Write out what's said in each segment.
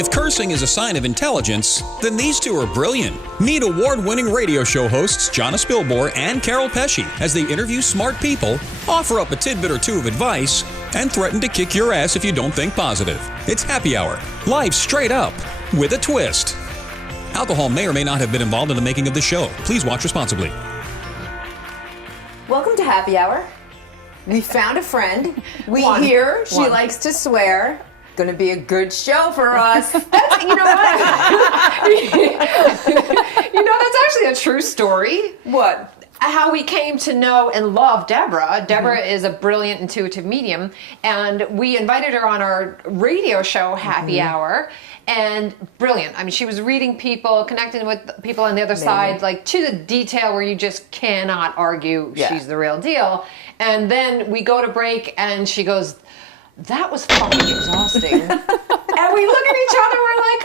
If cursing is a sign of intelligence, then these two are brilliant. Meet award-winning radio show hosts Jonna Spilbor and Keryl Pesce as they interview smart people, offer up a tidbit or two of advice, and threaten to kick your ass if you don't think positive. It's Happy Hour, live straight up, with a twist. Alcohol may or may not have been involved in the making of the show. Please watch responsibly. Welcome to Happy Hour. We found a friend. She likes to swear. Going to be a good show for us. That's, you know what? That's actually a true story. What? How we came to know and love Deborah. Deborah is a brilliant intuitive medium, and we invited her on our radio show, Happy Hour, and brilliant. I mean, she was reading people, connecting with people on the other side, like to the detail where you just cannot argue she's the real deal. And then we go to break, and she goes, "That was fucking exhausting." And we look at each other, we're like,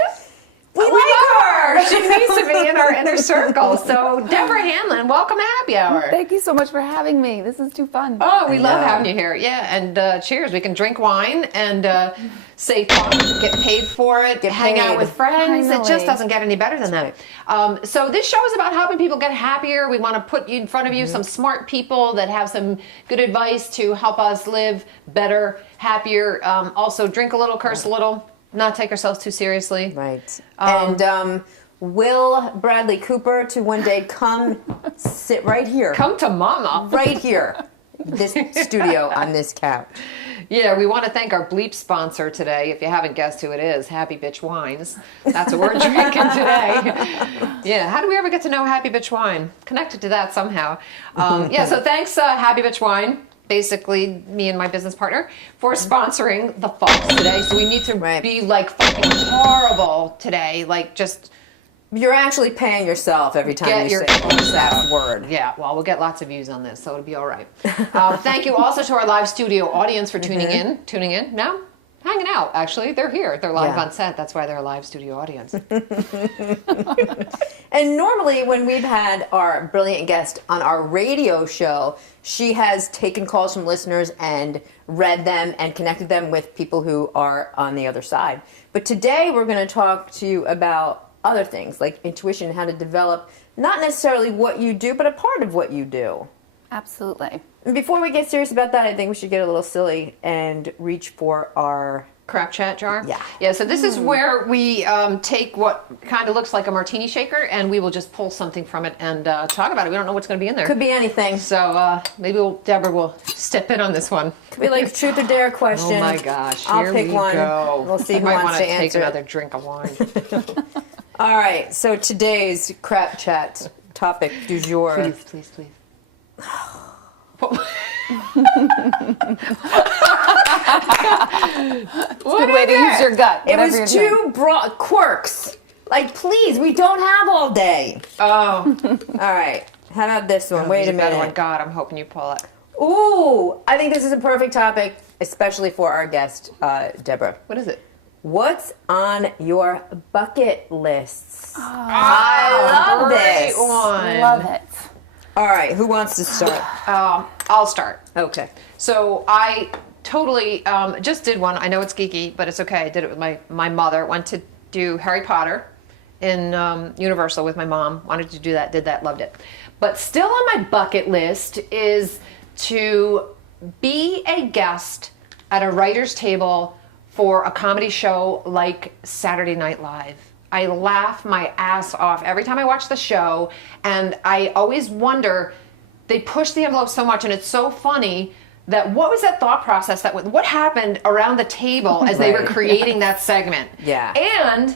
we like her. She needs to be in our inner circle. So, Deborah Hanlon, welcome to Happy Hour. Thank you so much for having me. This is too fun. Oh, we love having you here. Yeah, and cheers. We can drink wine and say fun, get paid for it, hang out with friends. It just doesn't get any better than that. So this show is about helping people get happier. We want to put in front of you some smart people that have some good advice to help us live better, happier. Also, drink a little, curse a little. Not take ourselves too seriously. Right. And will Bradley Cooper to one day come sit right here? Come to mama. Right here. This studio on this couch. Yeah, we want to thank our bleep sponsor today. If you haven't guessed who it is, Happy Bitch Wines. That's what we're drinking today. Yeah, how do we ever get to know Happy Bitch Wine? Connected to that somehow. So thanks, Happy Bitch Wine. Basically, me and my business partner, for sponsoring the Fox today. So we need to be like fucking horrible today. Like just... You're actually paying yourself every time you say that word. Yeah, well, we'll get lots of views on this, so it'll be all right. Thank you also to our live studio audience for tuning in. Tuning in? No? Hanging out, actually. They're here. They're live on set. That's why they're a live studio audience. And normally when we've had our brilliant guest on our radio show, she has taken calls from listeners and read them and connected them with people who are on the other side. But today we're going to talk to you about other things like intuition, how to develop not necessarily what you do, but a part of what you do. Absolutely. And before we get serious about that, I think we should get a little silly and reach for our crap chat jar. Yeah. So this is where we take what kind of looks like a martini shaker, and we will just pull something from it and talk about it. We don't know what's going to be in there. Could be anything. So maybe Deborah will step in on this one. Could be like truth or dare question. Oh my gosh! I'll pick one. Go. We'll see who might wants to answer. Take another drink of wine. All right. So today's crap chat topic du jour. Please. Good way to use your gut. It was two broad quirks. Like, please, we don't have all day. Oh. All right. How about this one? Wait a minute. One. God, I'm hoping you pull it. Ooh, I think this is a perfect topic, especially for our guest, Deborah. What is it? What's on your bucket lists? Oh, I love this. One. Love it. All right, who wants to start? I'll start. Okay. So I totally just did one. I know it's geeky, but it's okay. I did it with my mother. Went to do Harry Potter in Universal with my mom. Wanted to do that, did that, loved it. But still on my bucket list is to be a guest at a writer's table for a comedy show like Saturday Night Live. I laugh my ass off every time I watch the show, and I always wonder, they push the envelope so much, and it's so funny that what was that thought process, what happened around the table as they were creating that segment? Yeah. And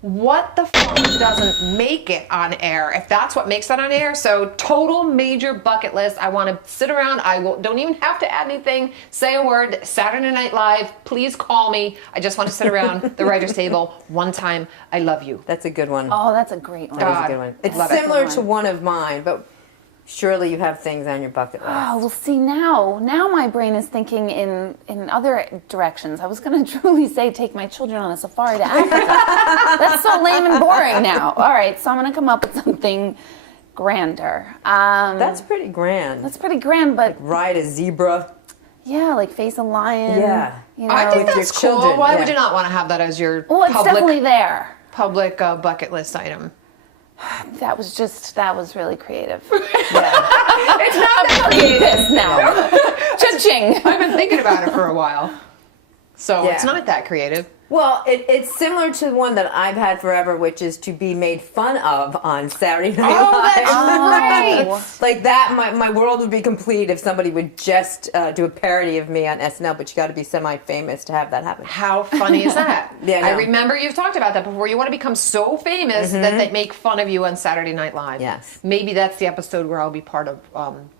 what the fuck doesn't make it on air, if that's what makes it on air? So total major bucket list. I want to sit around. Don't even have to add anything, say a word. Saturday Night Live, please call me. I just want to sit around the writer's table one time. I love you. That's a good one. Oh, that's a great one. That was a good one. It's similar to one of mine, but surely you have things on your bucket list. Oh, well, see, now my brain is thinking in other directions. I was going to truly say take my children on a safari to Africa. That's so lame and boring now. All right, so I'm going to come up with something grander. That's pretty grand. That's pretty grand, but... Ride a zebra. Yeah, like face a lion. Yeah. You know. I think With your that's cool. children, Why yeah. would you not want to have that as your Well, it's definitely there. public bucket list item? That was really creative. It's not that This now. Cha-ching. I've been thinking about it for a while. So Yeah. it's not that creative. Well, it's similar to one that I've had forever, which is to be made fun of on Saturday Night Live. Oh, that's right. Like that, my world would be complete if somebody would just do a parody of me on SNL, but you got to be semi-famous to have that happen. How funny is that? Yeah, I I know. remember you've talked about that before. You want to become so famous that they make fun of you on Saturday Night Live. Yes. Maybe that's the episode where I'll be part of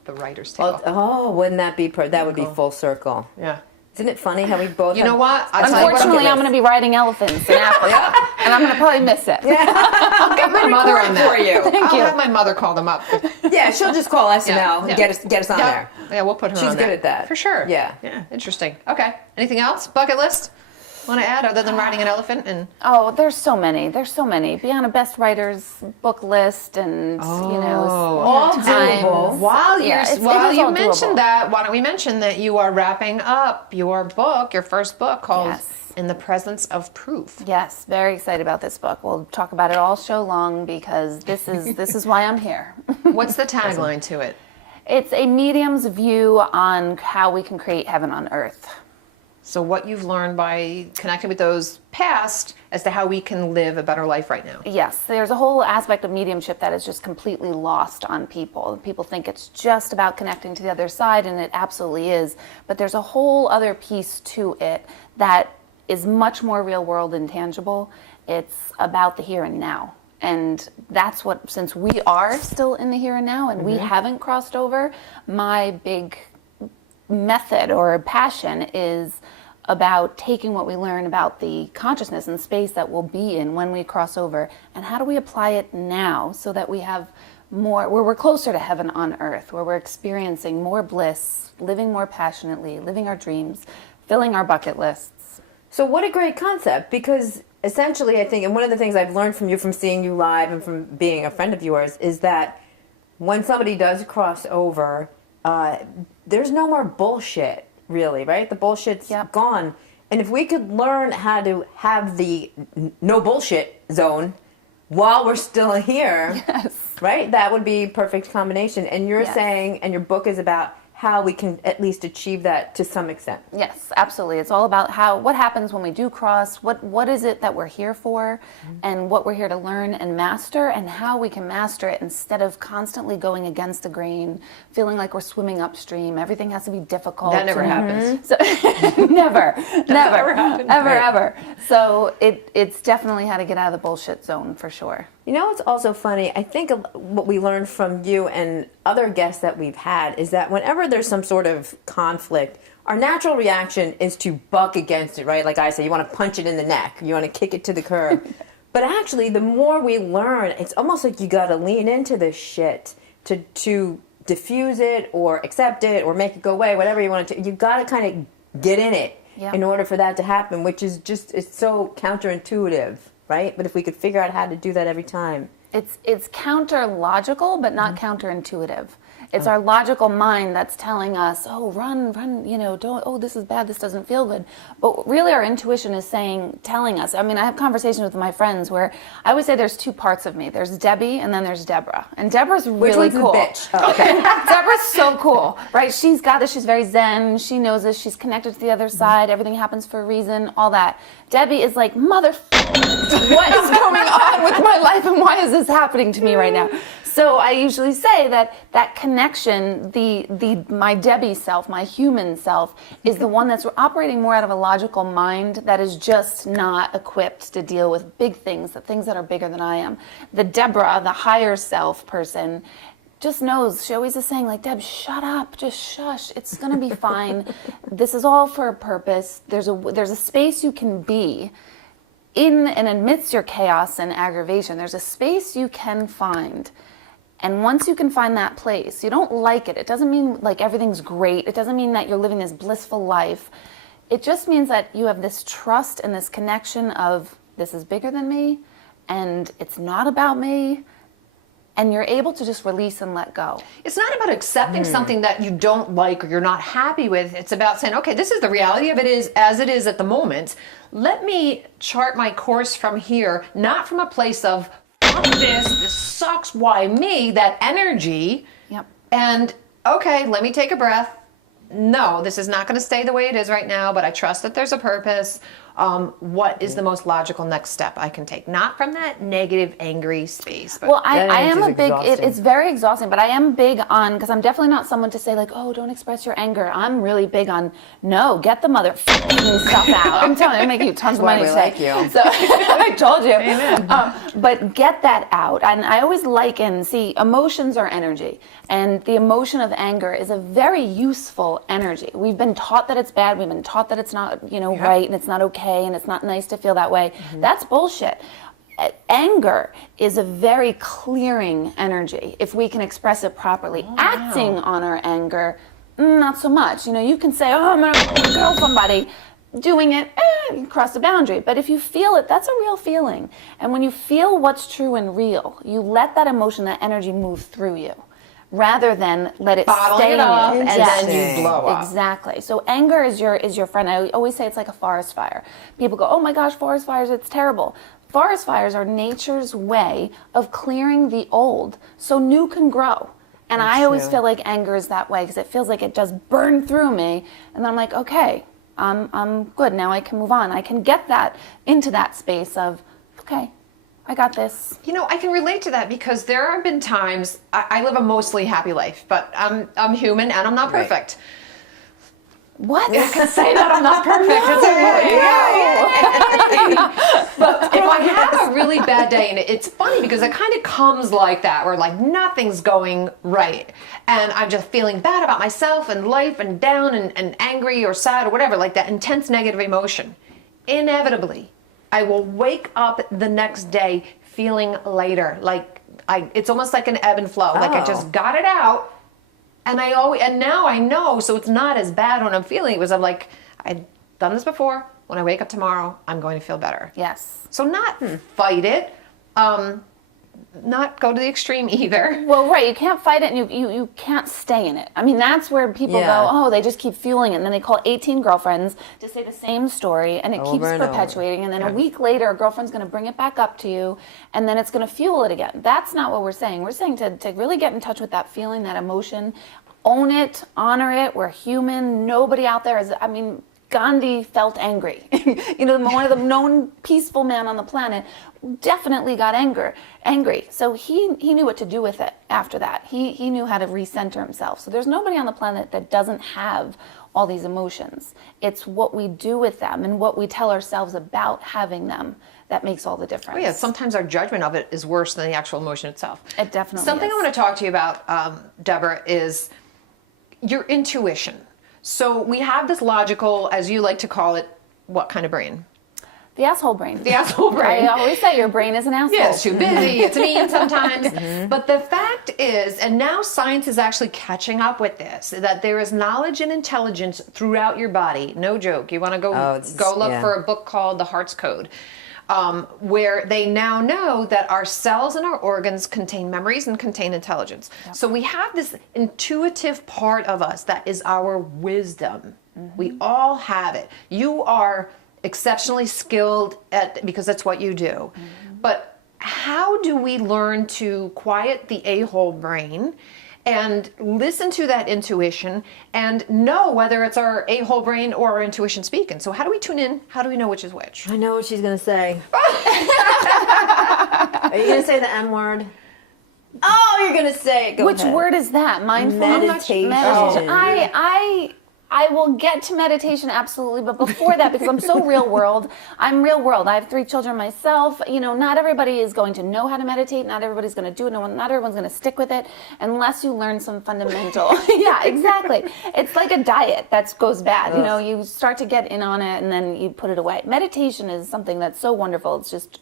the writer's table. Oh, wouldn't that be, that would be full circle. Yeah. Isn't it funny how we both You know what? I'll tell you what, Unfortunately, I'm going to be riding elephants in Africa, and I'm going to probably miss it. I'll get my mother on that. for you. Thank I'll you. have my mother call them up. Yeah, she'll just call SNL Yeah, and yeah. get us on Yeah. there. Yeah, we'll put her She's on good there. at that. For sure. Yeah. Yeah, interesting. Okay. Anything else? Bucket list? Want to add other than riding an elephant? And Oh, there's so many. Be on a best writers book list, and you know, All times. doable. While Yeah, you're it while is you all doable. mentioned that, why don't we mention that you are wrapping up your book, your first book called Yes. In the Presence of Proof. Yes, very excited about this book. We'll talk about it all show long because this is why I'm here. What's the tagline to it? It's a medium's view on how we can create heaven on earth. So what you've learned by connecting with those past as to how we can live a better life right now. Yes, there's a whole aspect of mediumship that is just completely lost on people. People think it's just about connecting to the other side, and it absolutely is. But there's a whole other piece to it that is much more real world and tangible. It's about the here and now. And that's what, since we are still in the here and now and we haven't crossed over, my big method or passion is about taking what we learn about the consciousness and space that we'll be in when we cross over, and how do we apply it now so that we have more, where we're closer to heaven on earth, where we're experiencing more bliss, living more passionately, living our dreams, filling our bucket lists. So what a great concept, because essentially I think, and one of the things I've learned from you, from seeing you live and from being a friend of yours, is that when somebody does cross over, there's no more bullshit, really, right? The bullshit's gone. And if we could learn how to have the no bullshit zone while we're still here, right? That would be a perfect combination. And you're saying, and your book is about how we can at least achieve that to some extent. Yes, absolutely. It's all about what happens when we do cross, what is it that we're here for, and what we're here to learn and master, and how we can master it instead of constantly going against the grain, feeling like we're swimming upstream. Everything has to be difficult. That never happens. So, never, happens. ever. So it's definitely how to get out of the bullshit zone for sure. You know what's also funny? I think what we learned from you and other guests that we've had is that whenever there's some sort of conflict, our natural reaction is to buck against it, right? Like I said, you want to punch it in the neck, you want to kick it to the curb. But actually, the more we learn, it's almost like you got to lean into this shit to diffuse it or accept it or make it go away, whatever you want to. You got to kind of get in it in order for that to happen, which is just, it's so counterintuitive. Right? But if we could figure out how to do that every time. It's counter-logical, but not counterintuitive. It's our logical mind that's telling us, oh, run, don't, oh, this is bad, this doesn't feel good. But really our intuition is telling us. I mean, I have conversations with my friends where I always say there's two parts of me. There's Debbie and then there's Deborah. And Deborah's really cool. Which one's the bitch? Oh, okay. Deborah's so cool, right? She's got this, she's very zen, she knows this, she's connected to the other side, everything happens for a reason, all that. Debbie is like, what is going on with my life and why is this happening to me right now? So I usually say that connection, my Debbie self, my human self, is the one that's operating more out of a logical mind that is just not equipped to deal with big things, the things that are bigger than I am. The Deborah, the higher self person, just knows. She always is saying, like, Deb, shut up, just shush. It's gonna be fine. This is all for a purpose. There's a space you can be in and amidst your chaos and aggravation. There's a space you can find. And once you can find that place, you don't like it. It doesn't mean like everything's great. It doesn't mean that you're living this blissful life. It just means that you have this trust and this connection of this is bigger than me and it's not about me. and you're able to just release and let go. It's not about accepting something that you don't like or you're not happy with. It's about saying, okay, this is the reality of it is as it is at the moment. Let me chart my course from here, not from a place of, fuck this sucks, why me, that energy. Yep. And, okay, let me take a breath. No, this is not going to stay the way it is right now, but I trust that there's a purpose. What is the most logical next step I can take? Not from that negative, angry space. But Well, I am a big, exhausting. it's very exhausting, but I am big on, because I'm definitely not someone to say like, oh, don't express your anger. I'm really big on, no, get the motherfucking stuff out. I'm telling you, I'm making you tons of money we today. like you. So I told you. Amen. But get that out. And I always liken, see, emotions are energy. And the emotion of anger is a very useful energy. We've been taught that it's bad. We've been taught that it's not, right, and it's not okay, and it's not nice to feel that way. That's bullshit. Anger is a very clearing energy if we can express it properly. Acting on our anger, not so much. You can say, oh, I'm gonna kill somebody. Doing it, you cross the boundary. But if you feel it, that's a real feeling. And when you feel what's true and real, you let that emotion, that energy move through you, rather than let it Bottle stay it in up you. and Yes. then you blow up. Exactly. So anger is your friend. I always say it's like a forest fire. People go, oh my gosh, forest fires, it's terrible. Forest fires are nature's way of clearing the old so new can grow. And I always feel like anger is that way because it feels like it just burned through me. And then I'm like, okay, I'm good. Now I can move on. I can get that into that space of, okay, I got this. I can relate to that because there have been times I live a mostly happy life, but I'm human and I'm not perfect. What? I can say that I'm not perfect. It's okay. But if I have a really bad day, and it's funny because it kind of comes like that, where like nothing's going right, and I'm just feeling bad about myself and life and down and angry or sad or whatever, like that intense negative emotion. Inevitably, I will wake up the next day feeling lighter. Like it's almost like an ebb and flow. Like I just got it out. And now I know, so it's not as bad when I'm feeling it. I'm like, I've done this before. When I wake up tomorrow, I'm going to feel better. Yes. So not fight it, not go to the extreme either. Well, right, you can't fight it and you can't stay in it. I mean, that's where people go, oh, they just keep fueling it. And then they call 18 girlfriends to say the same story, and it keeps perpetuating. And then a week later, a girlfriend's going to bring it back up to you, and then it's going to fuel it again. That's not what we're saying. We're saying to really get in touch with that feeling, that emotion, own it, honor it. We're human. Nobody out there is, Gandhi felt angry. One of the known peaceful men on the planet definitely got angry. So he knew what to do with it after that. He knew how to recenter himself. So there's nobody on the planet that doesn't have all these emotions. It's what we do with them and what we tell ourselves about having them that makes all the difference. Oh yeah, sometimes our judgment of it is worse than the actual emotion itself. It definitely Something is. I want to talk to you about, Deborah, is your intuition. So we have this logical, as you like to call it, what kind of brain? The asshole brain. The asshole brain. I always say your brain is an asshole. Yeah, it's too busy, it's mean sometimes. But the fact is, and now science is actually catching up with this, that there is knowledge and intelligence throughout your body. No joke. You want to go look for a book called The Heart's Code. Where they now know that our cells and our organs contain memories and contain intelligence. Yep. So we have this intuitive part of us that is our wisdom. We all have it. You are exceptionally skilled at, because that's what you do. But how do we learn to quiet the a-hole brain and listen to that intuition and know whether it's our a-hole brain or our intuition speaking? So how do we tune in? How do we know which is which? I know what she's going to say. Are you going to say the M word? Oh, you're going to say it. Go Which ahead. word is that? Mindfulness? Meditation. I will get to meditation, absolutely, but before that, because I'm so real world, I'm real world. I have 3 children myself. Not everybody is going to know how to meditate. Not everybody's going to do it. Not everyone's going to stick with it unless you learn some fundamental. Yeah, exactly. It's like a diet that goes bad. You start to get in on it and then you put it away. Meditation is something that's so wonderful. It's just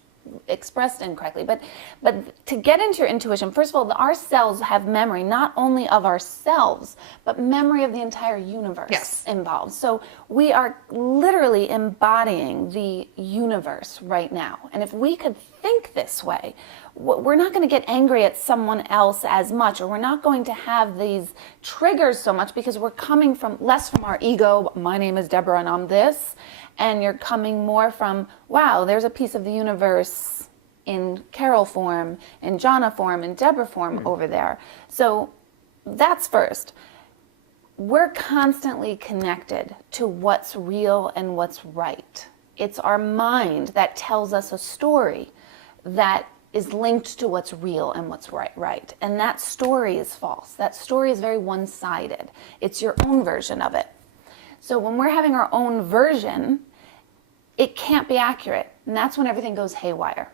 expressed incorrectly. But to get into your intuition, first of all, our cells have memory, not only of ourselves, but memory of the entire universe involved. So we are literally embodying the universe right now. And if we could think this way, we're not going to get angry at someone else as much, or we're not going to have these triggers so much, because we're coming from less from our ego, my name is Deborah and I'm this, and you're coming more from, wow, there's a piece of the universe in Keryl form, in Jonna form, in Deborah form over there. So that's first. We're constantly connected to what's real and what's right. It's our mind that tells us a story that is linked to what's real and what's right. And that story is false. That story is very one-sided. It's your own version of it. So when we're having our own version, it can't be accurate. And that's when everything goes haywire.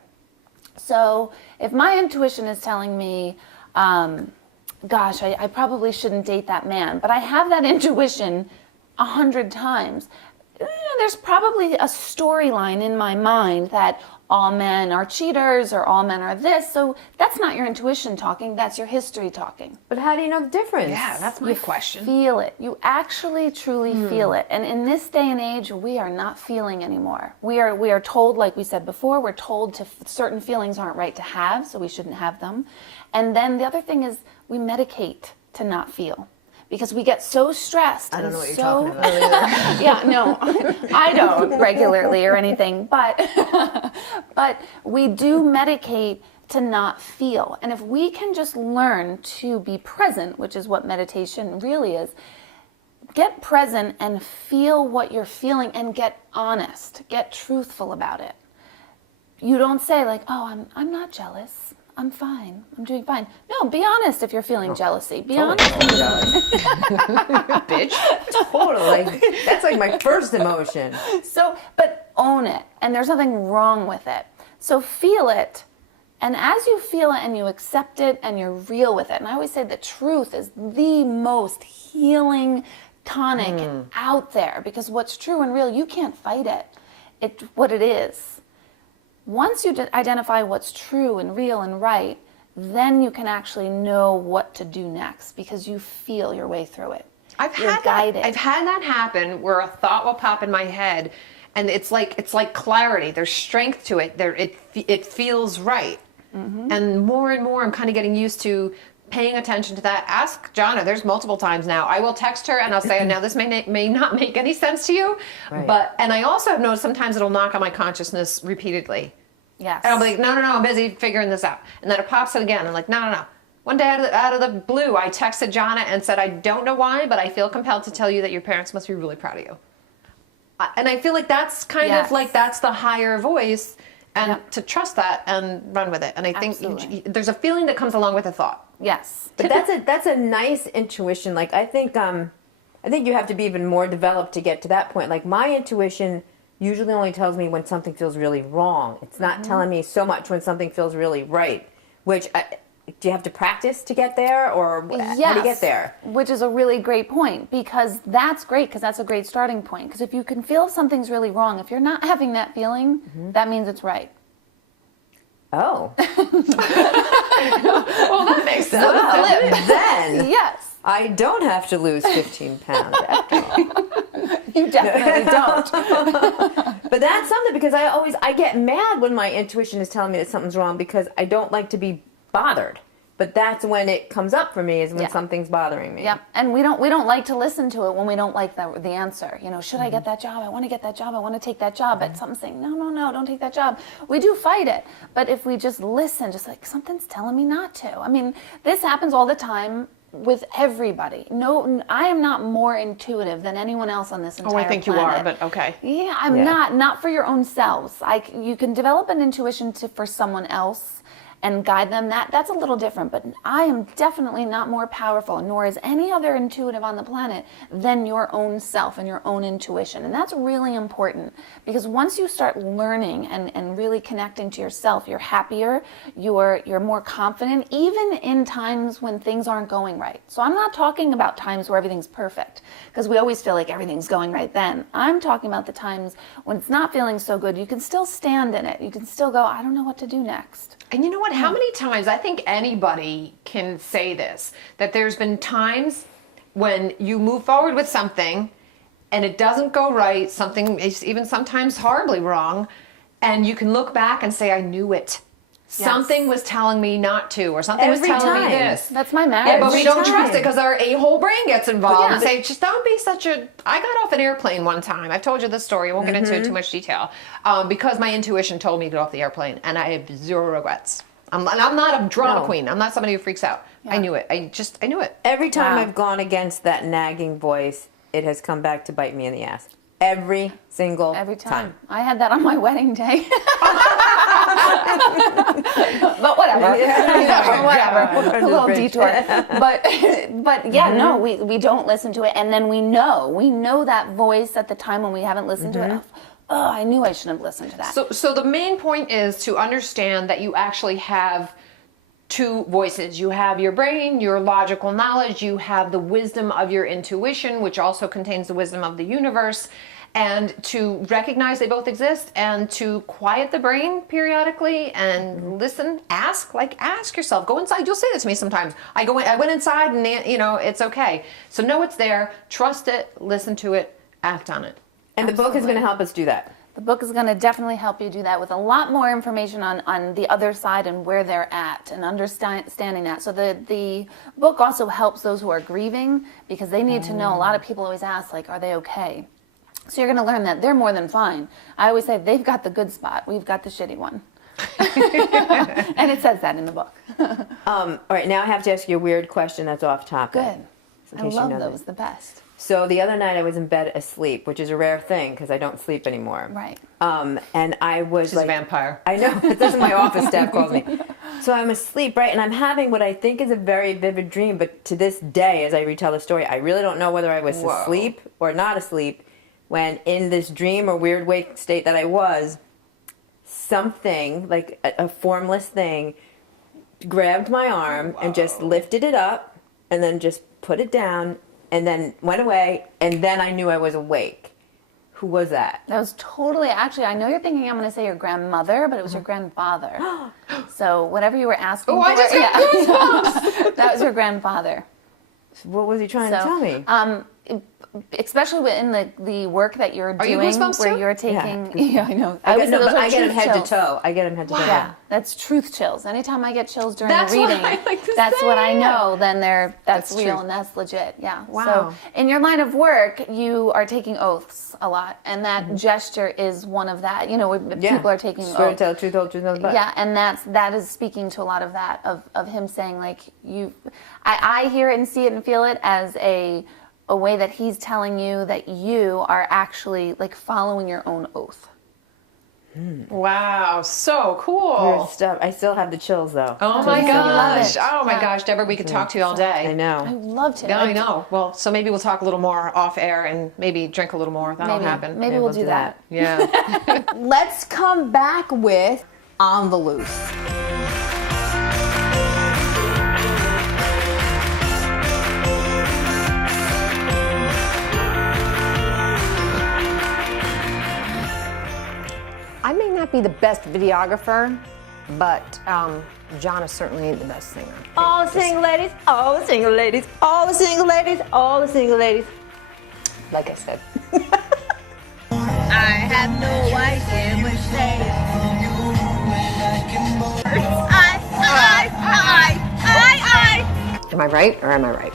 So if my intuition is telling me, gosh, I probably shouldn't date that man, but I have that intuition 100 times, there's probably a storyline in my mind that all men are cheaters or all men are this. So that's not your intuition talking, that's your history talking. But how do you know the difference? Yeah, that's my question. Feel it. You actually truly feel it. And in this day and age, we are not feeling anymore. We are told, like we said before, we're told certain feelings aren't right to have, so we shouldn't have them. And then the other thing is we medicate to not feel. Because we get so stressed. I don't know what you're talking about. Yeah, no, I don't regularly or anything, but we do medicate to not feel. And if we can just learn to be present, which is what meditation really is, get present and feel what you're feeling and get honest, get truthful about it. You don't say like, oh, I'm not jealous. I'm fine. I'm doing fine. No, be honest if you're feeling jealousy. Be honest. Bitch. Totally. That's like my first emotion. So, but own it. And there's nothing wrong with it. So feel it. And as you feel it and you accept it and you're real with it. And I always say the truth is the most healing tonic out there. Because what's true and real, you can't fight it. It's what it is. Once you identify what's true and real and right, then you can actually know what to do next because you feel your way through it. I've had that happen where a thought will pop in my head, and it's like clarity. There's strength to it. It feels right, and more I'm kind of getting used to paying attention to that. Ask Jonna. There's multiple times now. I will text her and I'll say, now this may not make any sense to you, and I also have noticed sometimes it'll knock on my consciousness repeatedly. Yes. And I'll be like, no, I'm busy figuring this out. And then it pops in again. I'm like, no. One day out of the blue, I texted Jonna and said, I don't know why, but I feel compelled to tell you that your parents must be really proud of you. And I feel like that's kind of like, that's the higher voice, and to trust that and run with it. And I think there's a feeling that comes along with a thought. Yes. But that's a nice intuition. Like, I think you have to be even more developed to get to that point. Like, my intuition usually only tells me when something feels really wrong. It's not telling me so much when something feels really right. Which, do you have to practice to get there, or how do you get there? Which is a really great point, because that's great, because that's a great starting point. Because if you can feel something's really wrong, if you're not having that feeling, that means it's right. Oh. Well, that makes sense. Then yes, I don't have to lose 15 pounds after all. You definitely don't. But that's something, because I get mad when my intuition is telling me that something's wrong, because I don't like to be bothered. But that's when it comes up for me, is when something's bothering me. Yeah, and we don't like to listen to it when we don't like the answer. You know, should I get that job? I want to get that job. I want to take that job. But something's saying, no, don't take that job. We do fight it. But if we just listen, just like, something's telling me not to. I mean, this happens all the time with everybody. No, I am not more intuitive than anyone else on this entire planet. Oh, I think you are, but okay. Yeah, I'm not for your own selves. You can develop an intuition for someone else, and guide them, that's a little different. But I am definitely not more powerful, nor is any other intuitive on the planet, than your own self and your own intuition. And that's really important, because once you start learning and really connecting to yourself, you're happier, you're more confident, even in times when things aren't going right. So I'm not talking about times where everything's perfect, because we always feel like everything's going right then. I'm talking about the times when it's not feeling so good. You can still stand in it. You can still go, I don't know what to do next. And you know what? How many times, I think anybody can say this, that there's been times when you move forward with something and it doesn't go right, something is even sometimes horribly wrong, and you can look back and say, I knew it. Yes. Something was telling me not to, or something was telling me this. That's my marriage. Yeah, but we don't trust it because our a-hole brain gets involved and Yeah. say, just don't be such a... I got off an airplane one time. I've told you this story. I won't get into it too much detail. Because my intuition told me to get off the airplane, and I have zero regrets. I'm not a drama queen. I'm not somebody who freaks out. Yeah. I knew it. I knew it. Every time I've gone against that nagging voice, it has come back to bite me in the ass. Every single time. I had that on my wedding day. But whatever. Whatever. A little detour. But yeah, no, we don't listen to it, and then we know that voice at the time when we haven't listened to it. Oh, I knew I shouldn't have listened to that. So the main point is to understand that you actually have two voices. You have your brain, your logical knowledge, you have the wisdom of your intuition, which also contains the wisdom of the universe, and to recognize they both exist and to quiet the brain periodically and listen, ask yourself, go inside. You'll say this to me sometimes. I went inside and it's okay. So know it's there, trust it, listen to it, act on it. And the book is going to help us do that. The book is going to definitely help you do that with a lot more information on the other side and where they're at and understanding that. So the book also helps those who are grieving, because they need to know. A lot of people always ask, like, are they okay? So you're going to learn that they're more than fine. I always say they've got the good spot. We've got the shitty one. And it says that in the book. All right, now I have to ask you a weird question that's off topic. Good. I love those, the best. So the other night I was in bed asleep, which is a rare thing because I don't sleep anymore. Right. And I was She's a vampire. I know. That's what my office staff calls me. So I'm asleep, right? And I'm having what I think is a very vivid dream. But to this day, as I retell the story, I really don't know whether I was asleep or not asleep. When in this dream or weird wake state that I was, something, like a formless thing, grabbed my arm and just lifted it up and then just put it down and then went away, and then I knew I was awake. Who was that? That was totally, actually, I know you're thinking I'm going to say your grandmother, but it was your grandfather. So whatever you were asking for, that was your grandfather. What was he trying to tell me? Especially in the work that you're doing, where you're taking, yeah, I know. I get him head to toe. I get him head to toe. Yeah, that's truth chills. Anytime I get chills during a reading, that's what I know. Then that's real and that's legit. Yeah. Wow. So in your line of work, you are taking oaths a lot, and that gesture is one of that. You know, people are taking oaths. Swear to tell the truth, truth, nothing but. Yeah, and that is speaking to a lot of that of him saying, like, I hear it and see it and feel it as a way that he's telling you that you are actually, like, following your own oath. Wow, so cool. Weird stuff. I still have the chills, though. Oh my gosh. Oh my gosh, Deborah, we could talk to you all day. I know. I love to. Yeah, I know. Well, so maybe we'll talk a little more off air and maybe drink a little more. That'll happen. Maybe we'll do that. Yeah. Let's come back with On the Loose. I may not be the best videographer, but Jonna certainly ain't the best singer. All the single ladies, all the single ladies, all the single ladies, all the single ladies. Like I said. I have no idea which day. Am I right or am I right?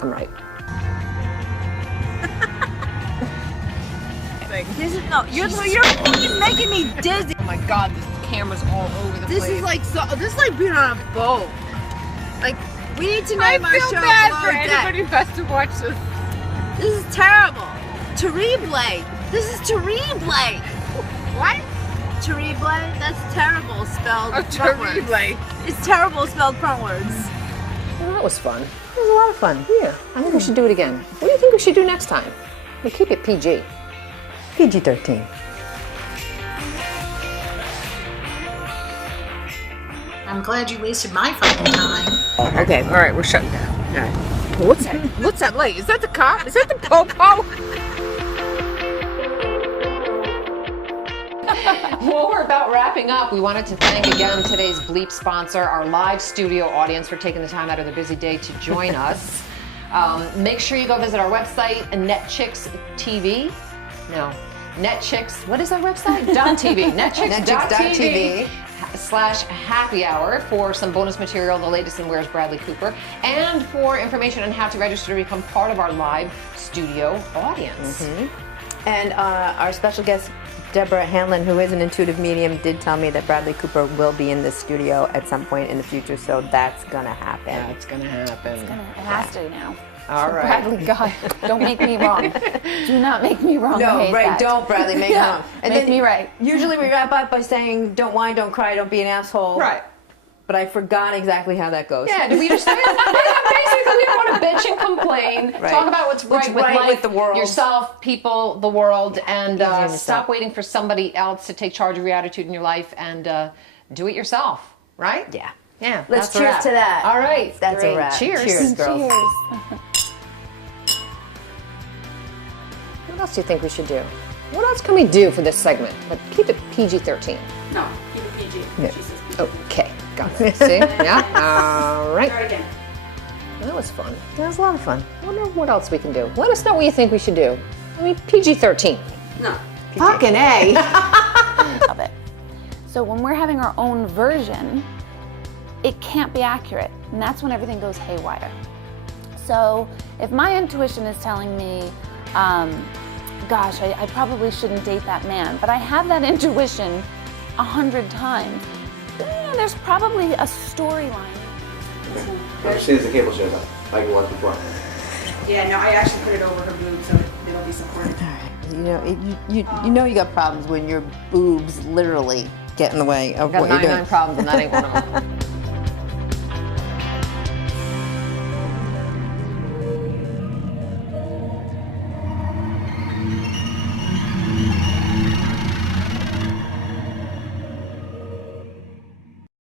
I'm right. This is you're fucking making me dizzy. Oh my God, this camera's all over the place. This is like being on a boat. Like, we need to name our show. I feel bad for anybody who has to watch this. This is terrible. Terrible. This is terrible. What? terrible? That's terrible spelled frontwards. It's terrible spelled frontwards. Well, that was fun. It was a lot of fun. Yeah. I think we should do it again. What do you think we should do next time? We keep it PG. PG-13. I'm glad you wasted my fucking time. Okay, all right, we're shutting down. All right. What's that? What's that light? Is that the cop? Is that the popo? Well, we're about wrapping up. We wanted to thank again today's Bleep sponsor, our live studio audience, for taking the time out of their busy day to join us. Make sure you go visit our website, NetChicks TV. No, NetChicks. What is our website? .tv. NetChicks.tv. /happy hour for some bonus material, the latest in Where's Bradley Cooper, and for information on how to register to become part of our live studio audience. Mm-hmm. And our special guest, Deborah Hanlon, who is an intuitive medium, did tell me that Bradley Cooper will be in this studio at some point in the future, so that's gonna happen. That's gonna happen. It has to now. All right. Bradley, God, don't make me wrong. Do not make me wrong. No, I hate right, that. don't, Bradley, make me wrong. And make then me right. Usually we wrap up by saying, don't whine, don't cry, don't be an asshole. Right. But I forgot exactly how that goes. Yeah, do we just basically we want to bitch and complain, Right. talk about what's right, with life, with the world. yourself, people, the world, and yourself. stop waiting for somebody else to take charge of your attitude in your life and do it yourself, right? Yeah. Yeah. Let's that's a cheers wrap. to that. All right. That's great. a wrap. Cheers. Cheers, girls. Cheers. What else do you think we should do? What else can we do for this segment? But keep it PG-13. No, keep it PG. Yeah. She says PG. Okay, got it. See? Yeah. All right. Start again. That was fun. That was a lot of fun. I wonder what else we can do. Let us know what you think we should do. I mean, PG-13. No. Fucking A. Love it. So when we're having our own version, it can't be accurate, and that's when everything goes haywire. So if my intuition is telling me, gosh, I probably shouldn't date that man, but I have that intuition 100 times, there's probably a storyline. As soon as the cable shows up, like it was before. Yeah, no, I actually put it over her boob so it'll be supported. You know you got problems when your boobs literally get in the way of Got what you're 99 doing. problems, and that ain't one of them.